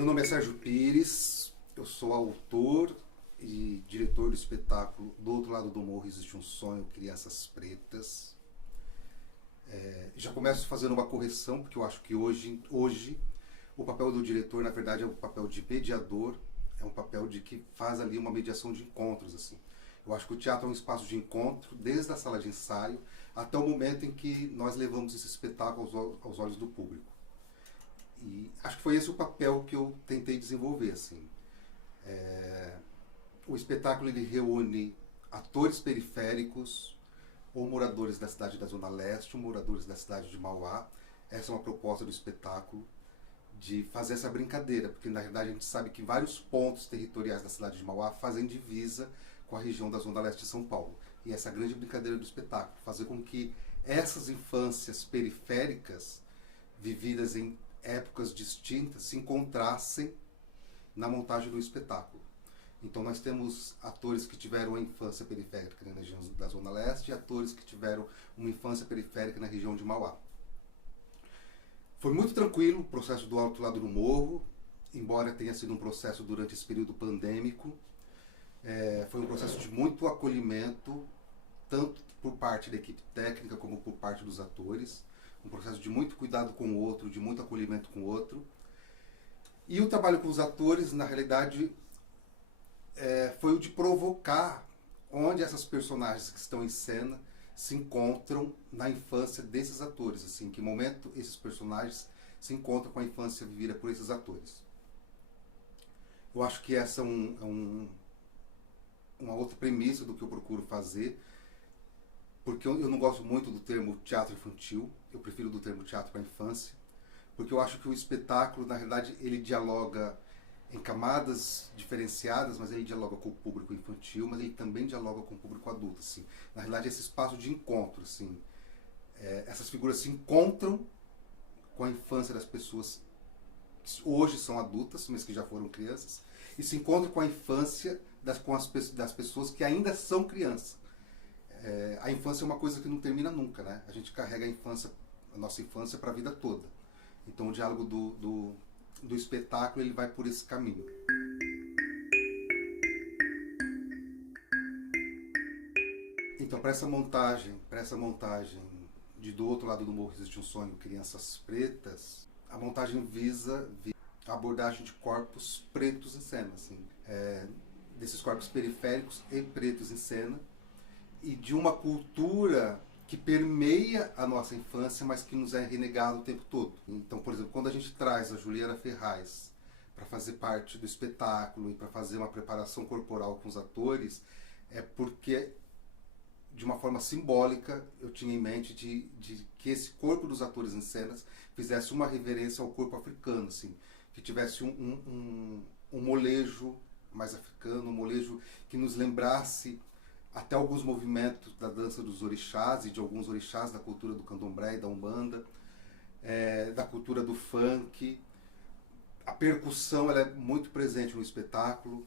Meu nome é Sérgio Pires, eu sou autor e diretor do espetáculo Do Outro Lado do Morro Existe um Sonho, Crianças Pretas. Já começo fazendo uma correção, porque eu acho que hoje o papel do diretor, na verdade, é um papel de mediador, é um papel de que faz ali uma mediação de encontros, assim. Eu acho que o teatro é um espaço de encontro, desde a sala de ensaio até o momento em que nós levamos esse espetáculo aos olhos do público. E acho que foi esse o papel que eu tentei desenvolver, assim. O espetáculo ele reúne atores periféricos, ou moradores da cidade da Zona Leste, ou moradores da cidade de Mauá. Essa é uma proposta do espetáculo, de fazer essa brincadeira, porque na verdade a gente sabe que vários pontos territoriais da cidade de Mauá fazem divisa com a região da Zona Leste de São Paulo. E essa é a grande brincadeira do espetáculo, fazer com que essas infâncias periféricas, vividas em épocas distintas, se encontrassem na montagem do espetáculo. Então nós temos atores que tiveram a infância periférica na região da Zona Leste e atores que tiveram uma infância periférica na região de Mauá. Foi muito tranquilo o processo do Outro Lado do Morro, embora tenha sido um processo durante esse período pandêmico. Foi um processo de muito acolhimento, tanto por parte da equipe técnica como por parte dos atores. Um processo de muito cuidado com o outro, de muito acolhimento com o outro. E o trabalho com os atores, na realidade, foi o de provocar onde essas personagens que estão em cena se encontram na infância desses atores, assim, em que momento esses personagens se encontram com a infância vivida por esses atores. Eu acho que essa é uma outra premissa do que eu procuro fazer, porque eu não gosto muito do termo teatro infantil, eu prefiro do termo teatro para a infância, porque eu acho que o espetáculo, na realidade, ele dialoga em camadas diferenciadas, mas ele dialoga com o público infantil, mas ele também dialoga com o público adulto, assim. Na realidade, esse espaço de encontro, assim, essas figuras se encontram com a infância das pessoas que hoje são adultas, mas que já foram crianças, e se encontram com a infância das pessoas que ainda são crianças. A infância é uma coisa que não termina nunca, né? A gente carrega a nossa infância para a vida toda. Então o diálogo do espetáculo ele vai por esse caminho. Então para essa montagem de Do Outro Lado do Morro Existe um Sonho, Crianças Pretas, a montagem visa a abordagem de corpos pretos em cena, assim, desses corpos periféricos e pretos em cena, e de uma cultura que permeia a nossa infância, mas que nos é renegado o tempo todo. Então, por exemplo, quando a gente traz a Juliana Ferraz para fazer parte do espetáculo e para fazer uma preparação corporal com os atores, é porque, de uma forma simbólica, eu tinha em mente de que esse corpo dos atores em cenas fizesse uma reverência ao corpo africano, assim, que tivesse um molejo mais africano, um molejo que nos lembrasse até alguns movimentos da dança dos orixás e de alguns orixás da cultura do candomblé e da umbanda, da cultura do funk. A percussão ela é muito presente no espetáculo,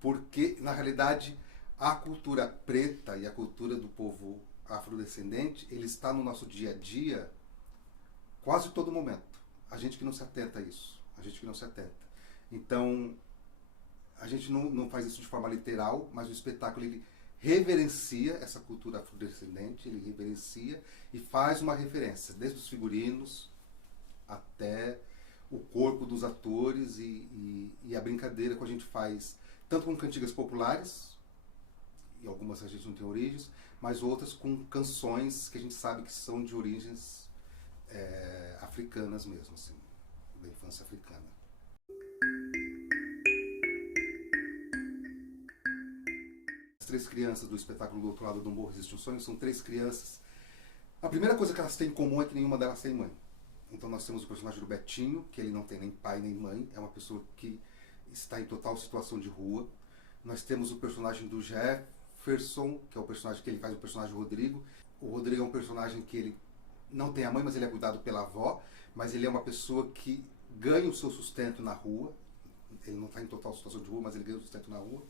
porque, na realidade, a cultura preta e a cultura do povo afrodescendente, ele está no nosso dia a dia quase todo momento. A gente que não se atenta a isso, a gente que não se atenta. Então, a gente não faz isso de forma literal, mas o espetáculo ele reverencia essa cultura afrodescendente, ele reverencia e faz uma referência, desde os figurinos até o corpo dos atores e a brincadeira que a gente faz, tanto com cantigas populares, e algumas a gente não tem origens, mas outras com canções que a gente sabe que são de origens africanas mesmo, assim, da infância africana. As três crianças do espetáculo Do Outro Lado do Morro Existe um Sonho são três crianças. A primeira coisa que elas têm em comum é que nenhuma delas tem mãe. Então nós temos o personagem do Betinho, que ele não tem nem pai nem mãe, é uma pessoa que está em total situação de rua. Nós temos o personagem do Jefferson, que é o personagem que ele faz, o personagem Rodrigo. O Rodrigo é um personagem que ele não tem a mãe, mas ele é cuidado pela avó, mas ele é uma pessoa que ganha o seu sustento na rua. Ele não está em total situação de rua, mas ele ganha o sustento na rua.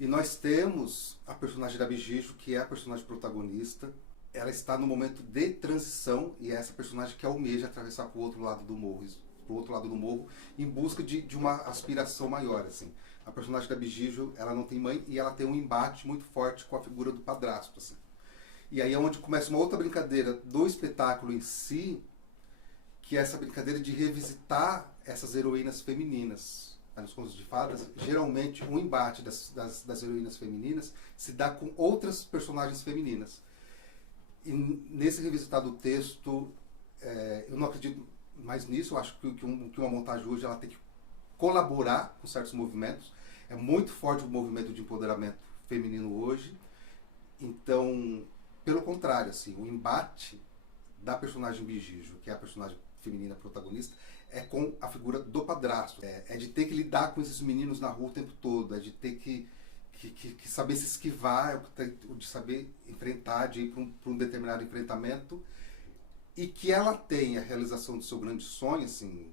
E nós temos a personagem da Bigijo, que é a personagem protagonista. Ela está no momento de transição e é essa personagem que almeja atravessar para o outro lado do morro pro outro lado do morro, em busca de uma aspiração maior, assim. A personagem da Bigijo, ela não tem mãe e ela tem um embate muito forte com a figura do padrasto, assim. E aí é onde começa uma outra brincadeira do espetáculo em si, que é essa brincadeira de revisitar essas heroínas femininas. Nos contos de fadas, geralmente um embate das heroínas femininas se dá com outras personagens femininas. E nesse revisitado texto, eu não acredito mais nisso. Eu acho que uma montagem hoje ela tem que colaborar com certos movimentos. É muito forte o movimento de empoderamento feminino hoje. Então, pelo contrário, assim, o embate da personagem Bigijo, que é a personagem feminina protagonista, é com a figura do padrasto. É de ter que lidar com esses meninos na rua o tempo todo, é de ter que saber se esquivar, de saber enfrentar, de ir para um determinado enfrentamento, e que ela tem a realização do seu grande sonho, assim,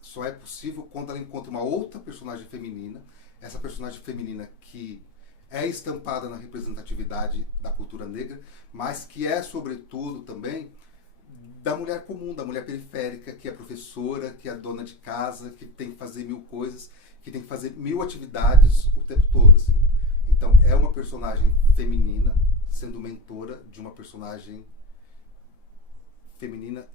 só é possível quando ela encontra uma outra personagem feminina, essa personagem feminina que é estampada na representatividade da cultura negra, mas que é, sobretudo, também da mulher comum, da mulher periférica, que é professora, que é dona de casa, que tem que fazer 1000 coisas, que tem que fazer 1000 atividades o tempo todo, assim. Então, é uma personagem feminina sendo mentora de uma personagem feminina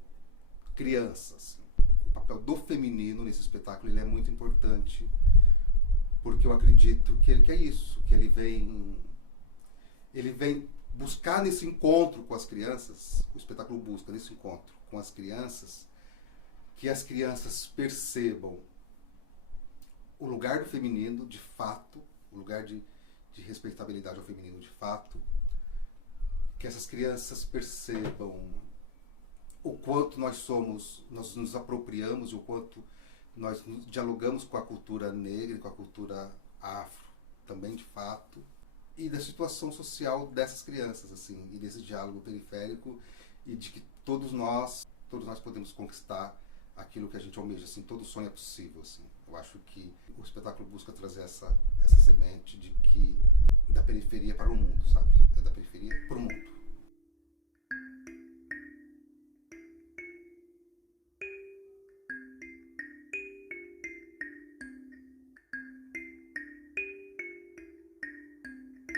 criança, assim. O papel do feminino nesse espetáculo ele é muito importante, porque eu acredito que é isso, que ele vem buscar nesse encontro com as crianças, o espetáculo busca nesse encontro com as crianças, que as crianças percebam o lugar do feminino de fato, o lugar de respeitabilidade ao feminino de fato, que essas crianças percebam o quanto nós nos apropriamos, e o quanto nós dialogamos com a cultura negra, com a cultura afro, também de fato, e da situação social dessas crianças, assim, e desse diálogo periférico, e de que todos nós podemos conquistar aquilo que a gente almeja, assim, todo sonho é possível, assim. Eu acho que o espetáculo busca trazer essa semente de que da periferia para o mundo, sabe? É da periferia para o mundo.